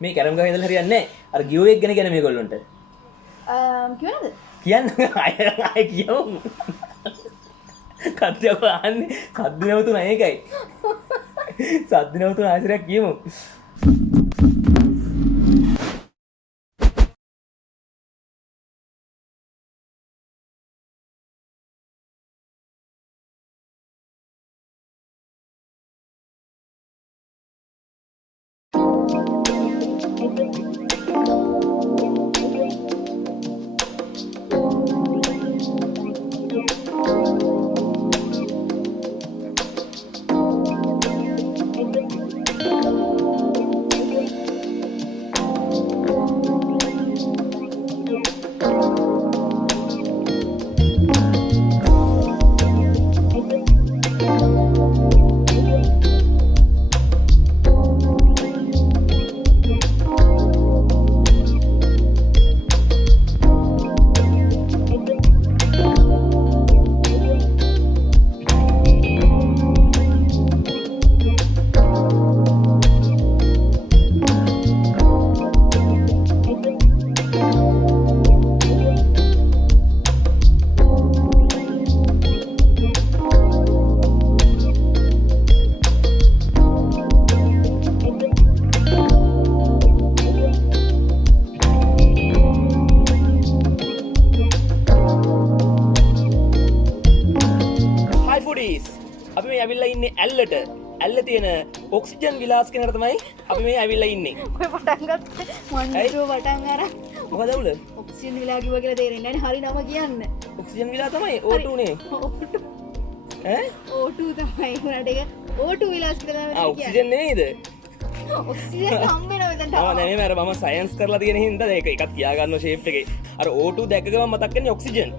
මේ කැරම් ගහ ඉඳලා හරියන්නේ නැහැ. අර ගියෝ එක ගැන මේගොල්ලන්ට. කියනද? කියන්න අය කියමු. කද්දව අහන්නේ කද්ද නැවතුන ඒකයි. සද්ද නැවතුන ආශ්‍රයක් කියමු. අපි මේ ඇවිල්ලා ඉන්නේ ඇල්ලට. ඇල්ල තියෙන ඔක්සිජන් විලාස් කෙනකට තමයි අපි මේ ඇවිල්ලා ඉන්නේ. ඔය පටන් ගත්තේ මන් හිතුව පටන් අර මොකද උල? ඔක්සිජන් විලා කිව්වා කියලා තේරෙන්නේ නැහැ. හරි නම කියන්න. ඔක්සිජන් විලා තමයි O2 නේ. ඈ? O2 තමයි උනට එක O2 විලාස් කියලා තමයි කියන්නේ. ඔක්සිජන් නෙමෙයිද? ඔක්සිජන් හම් වෙනවා මෙතනට. ආ නෑ නේ මම සයන්ස් කරලා තියෙන හින්දා ඒක එකක් කියා ගන්න ෂේප් එකේ. අර O2 දැක්ක ගමන් මතක් වෙන්නේ ඔක්සිජන්.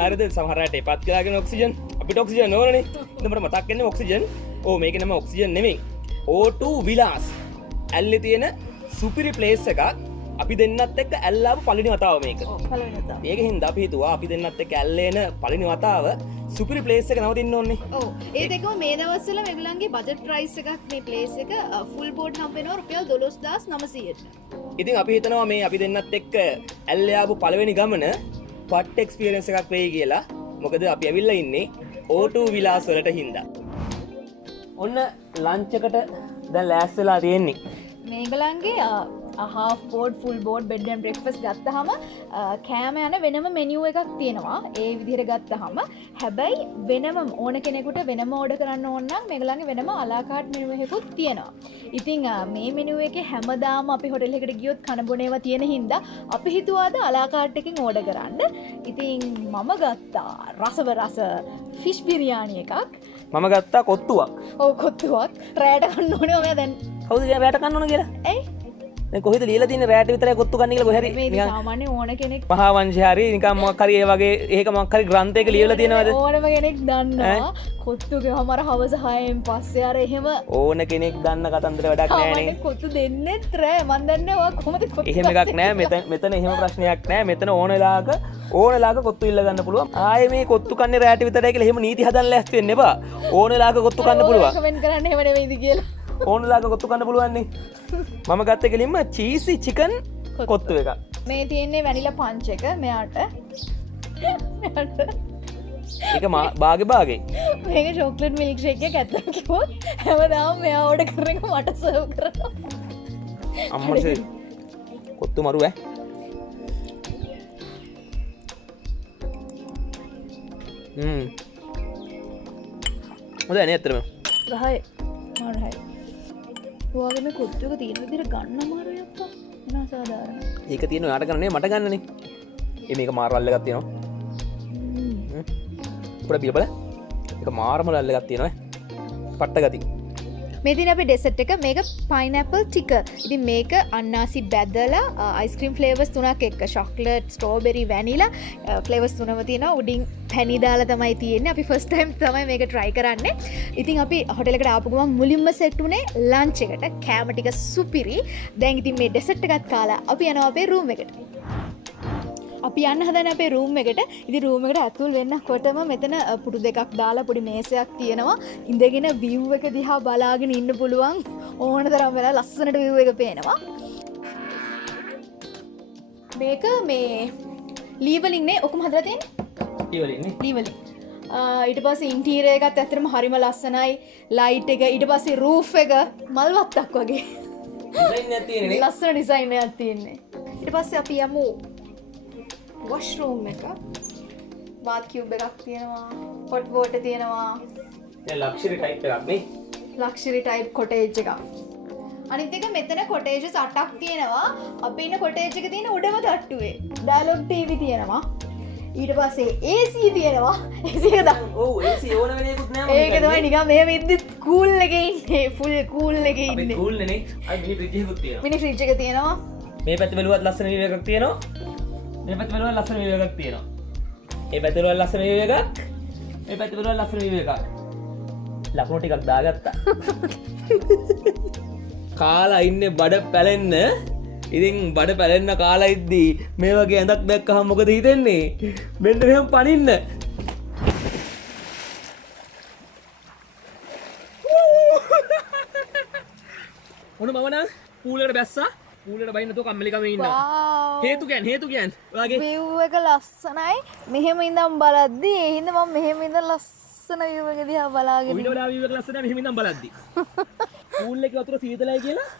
හරිද? සමහර අයට එපත් කියලාගෙන ඔක්සිජන්. අපිට ඔක්සිජන් ඕනනේ. ඉතින් මට මතක් වෙන්නේ ඔක්සිජන්. ඕ මේක නම ඔක්සිජන් නෙමෙයි. O2 විලාස්. ඇල්ලේ තියෙන සුපිරි ප්ලේස් එකක්. අපි දෙන්නත් එක්ක ඇල්ලාපු පළවෙනි වතාව මේක. ඔව් පළවෙනි වතාව. ඒක හින්දා අපි හිතුවා අපි දෙන්නත් එක්ක ඇල්ලේන පළවෙනි වතාව සුපිරි ප්ලේස් එක නවතින්න ඕනේ. ඔව් ඒ දෙකම මේ දවස්වල මේගොල්ලන්ගේ බජට් ප්‍රයිස් එකක් මේ ප්ලේස් එක ෆුල් බෝඩ් හම්බ වෙනවා රුපියල් 12900ට. ඉතින් අපි හිතනවා මේ අපි දෙන්නත් එක්ක ඇල්ලේ ආපු පළවෙනි ගමන පට් එක්ස්පීරියන්ස් එකක් වෙයි කියලා. මොකද අපි ඇවිල්ලා ඉන්නේ O2 විලාස් වලට හින්දා. ඔන්න ලන්ච් එකට දැන් ලෑස්ති වෙලා තියෙන්නේ. මේගොල්ලන්ගේ half board full board bed and breakfast ගත්තහම කෑම යන වෙනම මෙනියු එකක් තියෙනවා. ඒ විදිහට ගත්තහම හැබැයි වෙනම ඕන කෙනෙකුට වෙනම ඕඩර් කරන්න ඕන නම් මේගොල්ලන්ගේ වෙනම අලාකාට් මෙනු එකකුත් තියෙනවා. ඉතින් මේ මෙනු එකේ හැමදාම අපි හොටෙල් එකට ගියොත් කන බොන ඒවා තියෙන හින්දා අපි හිතුවාද අලාකාට් එකකින් ඕඩර් කරන්න. ඉතින් මම ගත්තා රසව රස ෆිෂ් බිරියානි එකක්. මම ගත්තා කොත්තුවක්. ඔව් කොත්තුවක්. රෑට කන්න ඕනේ ඔයා දැන්. කවුද කියන්නේ රෑට කන්න ඕන කියලා? ඇයි? දැන් කොහෙද ලියලා තියෙන්නේ රෑට විතරයි කොත්තු කන්නේ කියලා කොහේ හරි මේ සාමාන්‍ය ඕන කෙනෙක් මහා වංශය හරි නිකන් මොකක් හරි ඒ වගේ ඒක මොකක් හරි ග්‍රන්ථයක ලියලා තියෙනවද? ඕනම කෙනෙක් දන්නවා කොත්තු ගෙවම අර හවස 6න් පස්සේ අර එහෙම ඕන කෙනෙක් දන්න කතන්දර වැඩක් නෑ නේ. කොත්තු දෙන්නෙත් රෑ මන් දන්නේ ඔයා කොහොමද කොත්තු එහෙම එකක් නෑ මෙතන එහෙම ප්‍රශ්නයක් නෑ. මෙතන ඕන වෙලාවක කොත්තු ඉල්ල ගන්න පුළුවන්. ආයේ මේ කොත්තු කන්නේ රෑට විතරයි කියලා එහෙම නීති හදන්න ලෑස්ති වෙන්න එපා. ඕන වෙලාවක කොත්තු කන්න පුළුවන්. කමෙන්ට් කරන්න එහෙම නෙවෙයිද කියලා. ඕන වෙලාවක කොත්තු කන්න පුළුවන් නේ. මම ගත්තේ කෙලින්ම චීසි චිකන් කොත්තු එකක්. මේ තියෙන්නේ වැනිලා පන්ච් එක මෙයාට. ඒක බාගේ. මේක චොක්ලට් මිල්ක් ෂේක් එක ඇත්තට කිව්වොත් හැමදාම මෙයා ඕඩර් කරන එක මට සර්ව් කරනවා. අම්මසේ කොත්තු මරු ඈ. හොඳයි නේ ඇත්තටම. රහයි. මාරහයි. ඔයාගේ මේ කොත්තු එක තියෙන විදිහට ගන්න අමාරුයි අප්පා. මොනවා සාධාරණ. ඒක තියෙන ඔයාට ගන්න නෙමෙයි මට ගන්නනේ. මේක මාර අල්ලගක් තියෙනවා. පොඩ බිලපල. ඒක මාරම අල්ලගක් තියෙනවා. පට්ට ගති. මේ තියෙන අපේ ඩෙසර්ට් එක මේක පයිනැපල් ටිකර්. ඉතින් මේක අන්නාසි බැදලා අයිස්ක්‍රීම් ෆ්ලේවර්ස් තුනක් එක්ක චොක්ලට්, ස්ට්‍රෝබෙරි, වැනිලා ෆ්ලේවර්ස් තුනම තියෙනවා. උඩින් පැණි දාලා තමයි තියෙන්නේ. අපි ෆස්ට් ටයිම් තමයි මේක try කරන්නේ. ඉතින් අපි හොටෙල් එකට ආපු ගමන් මුලින්ම සෙට් උනේ ලන්ච් එකට. කෑම ටික සුපිරි. දැන් ඉතින් මේ ඩෙසර්ට් එකත් කාලා අපි යනවා අපේ රූම් එකට. අපි යන්න හදන අපේ රූම් එකට. ඉතින් රූම් එකට ඇතුල් වෙන්නකොටම මෙතන පුටු දෙකක් දාලා පොඩි මේසයක් තියෙනවා. ඉඳගෙන view එක දිහා බලාගෙන ඉන්න පුළුවන්. ඕන තරම් වෙලා ලස්සනට view එක පේනවා. මේක මේ ලීවලින්නේ ඔක්කොම හදලා තියෙන්නේ. ඉවලින්නේ. ලීවලින්. ඊට පස්සේ ඉන්ටීරියර් එකත් ඇත්තටම හරිම ලස්සනයි. ලයිට් එක ඊට පස්සේ රූෆ් එක මල් වත්තක් වගේ. ඩිසයින් එකක් තියෙන්නේ. ලස්සන ඩිසයින් එකක් තියෙන්නේ. ඊට පස්සේ අපි යමු වොෂ්රූම් එක. බාත් කියුබ් එකක් තියෙනවා. හොට් වෝටර් තියෙනවා. දැන් ලක්ෂරි ටයිප් එකක් නේ. ලක්ෂරි ටයිප් කොටේජ් එකක්. අනිත් එක මෙතන කොටේජස් 8ක් තියෙනවා. අපි ඉන්න කොටේජ් එක තියෙන උඩම තට්ටුවේ. ඩයලොග් ටීවී තියෙනවා. ඊට පස්සේ AC තියෙනවා. AC එක දාන්න. ඔව් AC ඕන වෙන එකකුත් නෑ මම. ඒක තමයි නිකන් මෙහෙම ඉද්දි කූල් එකේ ඉන්නේ. ෆුල් කූල් එකේ අපි ඉන්නේ. කූල් නේ. අයි මිනි ෆ්‍රිජ් එකකුත් තියෙනවා. මිනි ෆ්‍රිජ් එක තියෙනවා. මේ පැත්තේ බැලුවත් ලස්සන view එකක් තියෙනවා. මේ පැත්තේ බැලුවත් ලස්සන view එකක් තියෙනවා. මේ පැත්තේ බැලුවත් ලස්සන view එකක්. මේ පැත්තේ බැලුවත් ලස්සන view එකක්. ලකුණු ටිකක් දාගත්තා. කාලා ඉන්නේ බඩ පැලෙන්න. ඉතින් බඩ පැලෙන්න කාලා ඉද්දී මේ වගේ ඇඳක් දැක්කහම මොකද හිතෙන්නේ? මෙන්න මෙහෙම පනින්න. ඔන්න මම නම් පූල් එකට බැස්සා. පූල් එකට බයින්න තෝ කම්මැලිකම ඉන්නවා. හේතු කියන්නේ ඔයාගේ view එක ලස්සනයි. මෙහෙම ඉඳන් බලද්දි ඒ හින්දා මම මෙහෙම ඉඳන් ලස්සන view එක දිහා බලාගෙන ඔයිට වඩා view එක ලස්සනයි මෙහෙම ඉඳන් බලද්දි. පූල් එකේ වතුර සීතලයි කියලා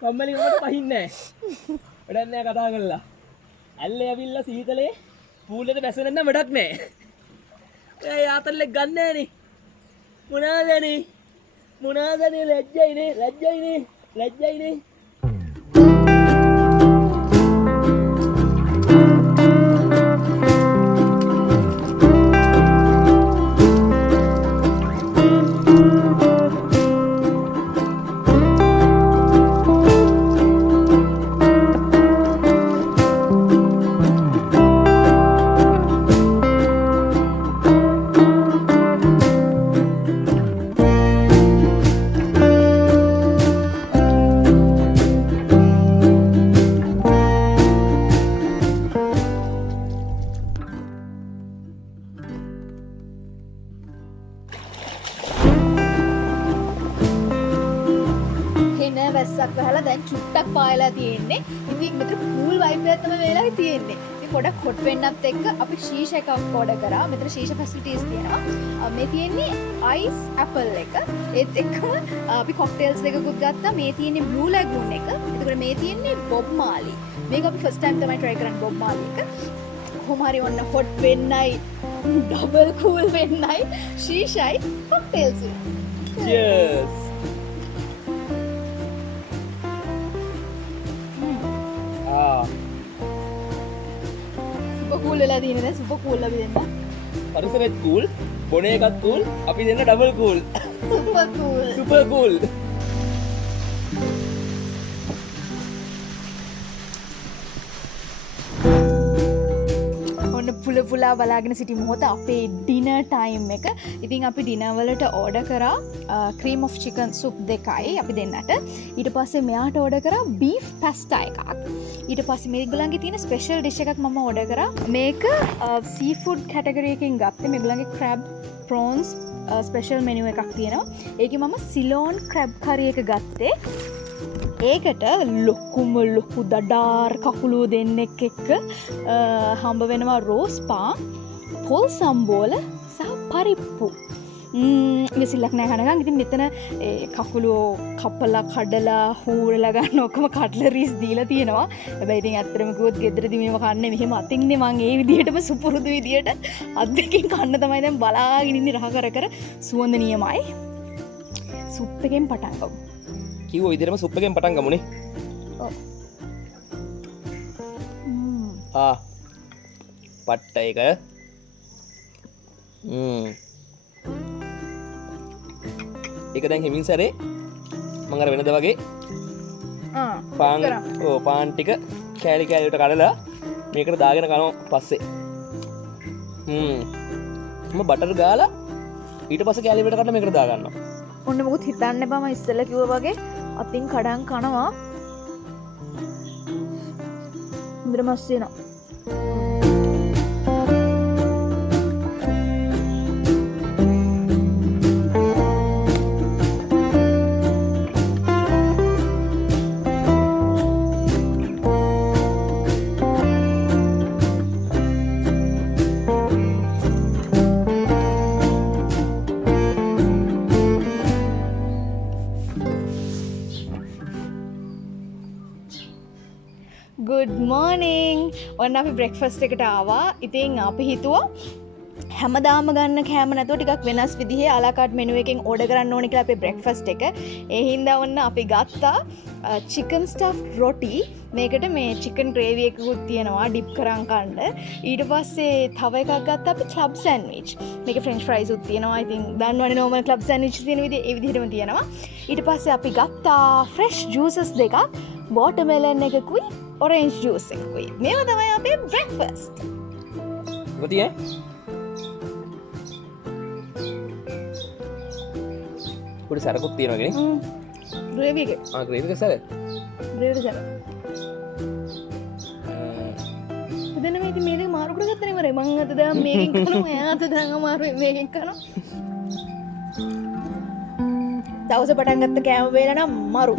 කම්මැලිකමට පහින්නේ නැහැ. වැඩක් නැහැ කතා කරලා. ඇල්ලේ ඇවිල්ලා සීතලේ පූල් එකට බැසෙන්න නම් වැඩක් නැහැ. ඒ ආතල්ලෙක් ගන්න නෑනේ. මොනවාදනේ ලැජ්ජයිනේ. වැස්සක් වහලා දැන් චුට්ටක් පායලා තියෙන්නේ. ඉතින් මෙතන කූල් වයිබ් එකක් තමයි වෙලාවේ තියෙන්නේ. ඉතින් පොඩක් හොට් වෙන්නත් එක්ක අපි ශීෂ එකක් ඕඩර් කරා. මෙතන ශීෂ ෆැසිලිටිස් තියෙනවා. මේ තියෙන්නේ අයිස් ඇපල් එක. ඒත් එක්කම අපි කොක්ටේල්ස් දෙකකුත් ගත්තා. මේ තියෙන්නේ බ්ලූ ලැගූන් එක. එතකොට මේ තියෙන්නේ බොබ් මාලි. මේක අපි ෆස්ට් ටයිම් තමයි try කරන්නේ බොබ් මාලි එක. කොහොම හරි ඔන්න හොට් වෙන්නයි ඩබල් කූල් වෙන්නයි ශීෂයි කොක්ටේල්ස්. Cheers. සුපර් කූල් වෙලා තියෙන්නේ දැන් සුපර් කූල් අපි දෙන්න. පරිසරෙත් කූල්, බොන එකත් කූල්, අපි දෙන්න ඩබල් කූල්. Super cool. ඔන්න පුලා බලාගෙන සිටි මොහොත අපේ ඩිනර් ටයිම් එක. ඉතින් අපි ඩිනර් වලට ඕඩර් කරා ක්‍රීම් ඔෆ් චිකන් සුප් දෙකයි අපි දෙන්නට. ඊට පස්සේ මෙයාට ඕඩර් කරා බීෆ් පැස්ටා එකක්. ඊට පස්සේ මේගොල්ලන්ගේ තියෙන ස්පෙෂල් ඩිෂ් එකක් මම ඕඩර් කරා. මේක සී ෆුඩ් කැටගරි එකකින් ගත්තේ. මේගොල්ලන්ගේ ක්‍රැබ් ප්‍රෝන්ස් ස්පෙෂල් මෙනු එකක් තියෙනවා. ඒකේ මම සිලෝන් ක්‍රැබ් කරි එක ගත්තේ. ඒකට ලොකු දඩාර් කකුලු දෙන්නෙක් එක්ක හම්බ වෙනවා රෝස් පාන්, පොල් සම්බෝල සහ පරිප්පු. විසිල්ලක් නෑ කනගන්. ඉතින් මෙතන කකුලු කපලා කඩලා හූරලා ගන්න ඔක්කොම කට්ලරිස් දීලා තියෙනවා. හැබැයි ඉතින් ඇත්තටම කිව්වොත් ගෙදරදී මේව කන්නේ මෙහෙම අතින්නේ මං ඒ විදිහටම සුපුරුදු විදිහට අත් දෙකෙන් කන්න තමයි දැන් බලාගෙන ඉන්නේ රහ කර සුවඳ නියමයි. සුප් එකෙන් පටන් ගමු. කිව්ව විදිහටම සුප් එකෙන් පටන් ගමුනේ. ඔව්. පට්ට එක. ඒක දැන් හිමින් සැරේ මම අර වෙනද වගේ පාන් ටික කෑලි කෑලිට කඩලා මේකට දාගෙන කනවා පස්සේ. මම බටර් ගාලා ඊට පස්සේ කෑලි වලට කඩලා මේකට දාගන්නවා. ඔන්න මොකුත් හිතන්න එපා. මම ඉස්සෙල්ලා කිව්වා වගේ අතින් කඩන් කනවා. හොඳට මස් වෙනවා. Good morning. ඔන්න අපි බ්‍රෙක්ෆාස්ට් එකට ආවා. ඉතින් අපි හිතුවා හැමදාම ගන්න කෑම නැතුව ටිකක් වෙනස් විදිහේ අලාකාට් මෙනු එකෙන් ඕඩර් කරන්න ඕනේ කියලා අපේ බ්‍රෙක්ෆාස්ට් එක. ඒ හින්දා ඔන්න අපි ගත්තා chicken stuffed roti. මේකට මේ chicken gravy එකකුත් තියෙනවා dip කරන් කන්න. ඊට පස්සේ තව එකක් ගත්තා අපි club sandwich. මේකේ french fries උත් තියෙනවා. ඉතින් දන්නවනේ normal club sandwich තියෙන විදිහ ඒ විදිහටම තියෙනවා. ඊට පස්සේ අපි ගත්තා fresh juices දෙකක්. watermelon එකකුයි orange juice එකකුයි. මේවා තමයි අපේ breakfast. මොකද පොඩි සරකුත් තියෙනවා කියන්නේ. gravy එක. gravy එක සර. gravy සර. දැන් මේ ඉතින් මේක මාරු කරගත්තනේ මරේ. මං අත දැන් මේකෙන් කරනවා. එයා අත දැන් අමාරුයි මේකෙන් කරනවා. දවස පටන් ගත්ත කෑම වේල නම් මරු.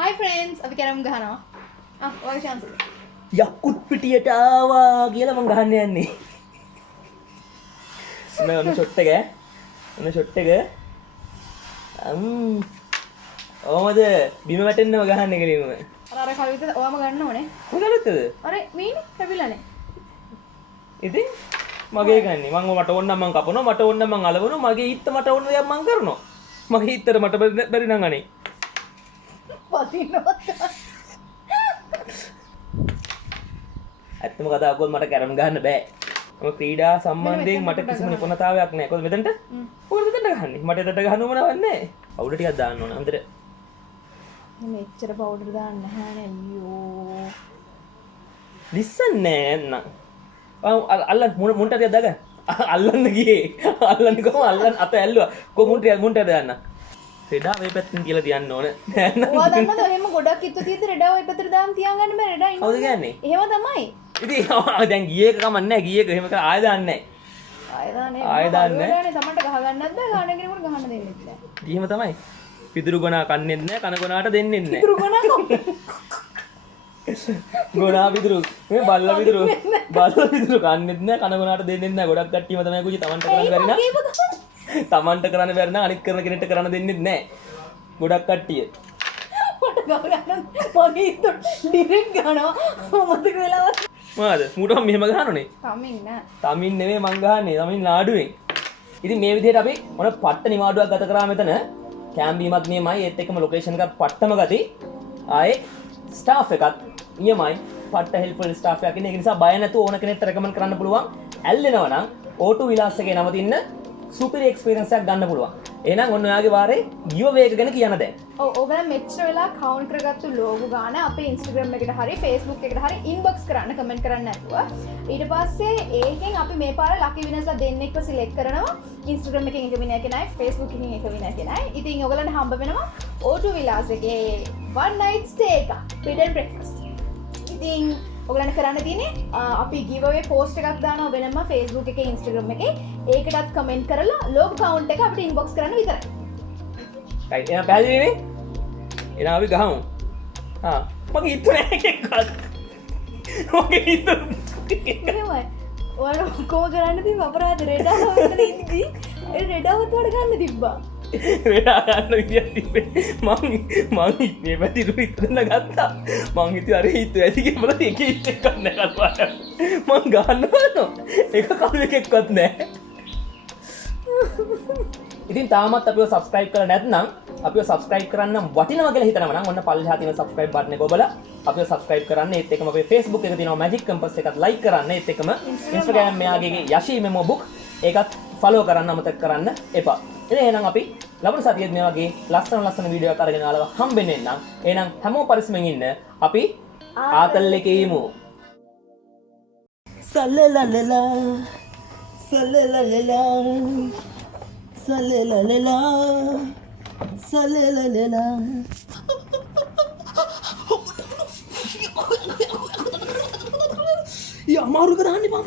Hi friends. අපි කැරම් ගහනවා. ඔයාගේ chance එක. යක්කුත් පිටියට ආවා කියලා මං ගහන්න යන්නේ. ඔන්න ෂොට් එක. ඔන්න ෂොට් එක. ඔහමද බිම වැටෙන්නම ගහන්න කෙලින්ම. අර කවිත ඔයාම ගන්න ඕනේ. මොකදද? අර මීනේ කැපිලානේ. ඉතින් මගේ ගන්නේ මම මට ඕන නම් මං කපනවා මට ඕන නම් මං අලවනවා මගේ ඊත්ත මට ඕන දෙයක් මං කරනවා. මගේ ඊත්තර මට බැරි නම් අනේ. පතිනවත්. ඇත්තම කතාව කොහොමද මට කැරම් ගහන්න බෑ. මම ක්‍රීඩා සම්බන්ධයෙන් මට කිසිම නිපුණතාවයක් නැහැ. කොහොමද මෙතනට? මොකද මෙතනට ගහන්නේ? මට එතනට ගහන්නවම නවන්නේ. පවුඩර් ටිකක් දාන්න ඕන. අන්තර මෙච්චර පවුඩර් දාන්න නැහැ අයියෝ. ලිස්සන්නේ නෑ නං. අල්ලන්න මුන්ට ටිකක් දාගන්න. අල්ලන්න ගියේ. අල්ලන්න කොහොම අල්ලන්න අත ඇල්ලුවා. කොහොම මුන්ට දාන්න. රෙඩා මේ පැත්තෙන් කියලා තියන්න ඕන. ඔයා දන්නවද එහෙම ගොඩක් ඉත්තු තියෙද්දි රෙඩා ඔය පැත්තට දාන්න තියාගන්න බෑ රෙඩා ඉන්න. හවුද කියන්නේ? එහෙම තමයි. ඉතින් දැන් ගියේ එක කමක් නැහැ. ගියේ එක එහෙම කර ආය දාන්නේ නැහැ. ආය දාන්නේ. තමන්ට ගහ ගන්නත් බෑ ගහන කෙනෙකුට ගහන්න දෙන්නෙත් නෑ. එහෙම තමයි. පිදුරු ගොනා කන්නේත් නැහැ කන ගොනාට දෙන්නෙත් නැහැ. පිදුරු ගොනා ගොනා පිදුරු මේ බල්ලා පිදුරු කන්නේත් නැහැ කන ගොනාට දෙන්නෙත් නැහැ. ගොඩක් කට්ටියම තමයි කුජි තමන්ට කරන්න බැරි නම් තමන්ට කරන්න බැරි නම් අනිත් කරන කෙනෙක්ට කරන්න දෙන්නෙත් නැහැ. ගොඩක් කට්ටිය. මට ගහ ගන්න මගේ ඉතට ඩිරෙක්ට් ගහනවා මතක වෙලාවත්. මොනවාද? මූටම මෙහෙම ගහනෝනේ. තමින් නෑ. තමින් නෙමෙයි මං ගහන්නේ. තමින් නාඩුවෙන්. ඉතින් මේ විදිහට අපි මොන පට්ට නිවාඩුවක් ගත කරා මෙතන. කැම්බීමත් නියමයි. ඒත් එක්කම ලොකේෂන් එකත් පට්ටම ගති. ආයේ ස්ටාෆ් එකත් නියමයි. පට්ට හෙල්ප්ෆුල් ස්ටාෆ් එකක් ඉන්නේ. ඒ නිසා බය නැතුව ඕන කෙනෙක්ට රෙකමන්ඩ් කරන්න පුළුවන්. ඇල්ලෙනවා නම් O2 විලාස් එකේ නවතින්න සුපිරි එක්ස්පීරියන්ස් එකක් ගන්න පුළුවන්. එහෙනම් ඔන්න ඔයාගේ වාරේ ගිව වේග ගැන කියන්න දැන්. ඔව් ඔයාලා මෙච්චර වෙලා කවුන්ට් කරගත්තු ලෝගෝ ගාන අපේ Instagram එකට හරි Facebook එකට හරි inbox කරන්න කමෙන්ට් කරන්න නැතුව ඊට පස්සේ ඒකෙන් අපි මේ පාර ලකි විනර්ස්ලා දෙන්නෙක්ව සිලෙක්ට් කරනවා Instagram එකෙන් එක විනර් කෙනයි Facebook එකෙන් එක විනර් කෙනයි. ඉතින් ඔයගලන්ට හම්බ වෙනවා O2 විලාස් එකේ one night stay එක bed and breakfast. ඉතින් ඔයගලන්ට කරන්න තියෙන්නේ අපි giveaway post එකක් දානවා වෙනම Facebook එකේ Instagram එකේ ඒකටත් කමෙන්ට් කරලා ලෝගෝ කවුන්ට් එක අපිට inbox කරන්න විතරයි. right එහෙනම් පැහැදිලිනේ? එහෙනම් අපි ගහමු. මගේ හිතුව නෑ එකක්වත්. මගේ හිතුව එහෙමයි. ඔයාලා කොහොම කරන්න තිබ්බ අපරාධ රෙඩා මෙතන ඉඳි ඒ රෙඩාවත් වඩ ගන්න තිබ්බා. රෙඩා ගන්න විදියක් තිබ්බේ. මං මේ පැති රු ඉතන ගත්තා. මං හිතුවේ අර හිතුව ඇති කියලා එක හිට එකක් නැහැ කල්පනා. මං ගන්න බලනවා. එක කළු එකක්වත් නැහැ. ඉතින් තාමත් අපිව subscribe කරලා නැත්නම් අපිව subscribe කරන්න වටිනවා කියලා හිතනවා නම් ඔන්න පල්ලෙහා තියෙන subscribe button එක ඔබලා අපිව subscribe කරන්න. ඒත් එක්කම අපේ Facebook එකේ තියෙනවා magic compass එකත් like කරන්න. ඒත් එක්කම Instagram මෙයාගේ යෂි මෙමෝ book ඒකත් follow කරන්න අමතක කරන්න එපා. ඉතින් එහෙනම් අපි ලබන සතියේත් මේ වගේ ලස්සන වීඩියෝ එකක් අරගෙන ආලව හම්බෙන්නේ නම් එහෙනම් හැමෝම පරිස්සමෙන් ඉන්න. අපි ආතල් එකේ ඉමු. සලලලලා සලලලලා සලලලලා අමාරු කරන්න එපා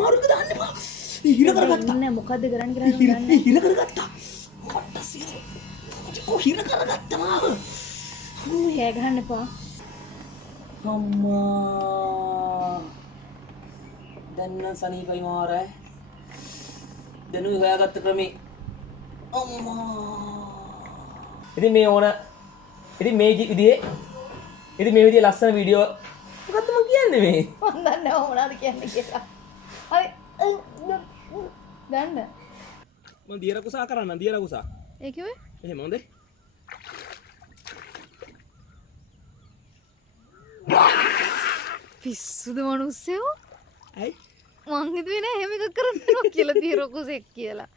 හිර කරගත්තා නෑ මොකද්ද කරන්න කියලා හිර කරගත්තා හිර කරගත්තා මාව හෑ ගහන්න එපා අම්මා දැන් නම් සනීපයි මාරයි දැනුයි හොයාගත්ත ක්‍රමේ අම්මා ඉතින් මේ ඕන ඉතින් මේ විදිහේ ලස්සන වීඩියෝ මොකක්ද මම කියන්නේ මේ? මම දන්නේ නැහැ මොනවද කියන්නේ කියලා. හරි. දන්න. මම දියර කුසා කරන්න දියර කුසා. ඒ කිව්වේ? එහෙම හොඳේ. පිස්සුද මනුස්සයෝ? ඇයි? මං හිතුවේ නෑ එහෙම එකක් කරන්න කියලා දියර කුසෙක් කියලා.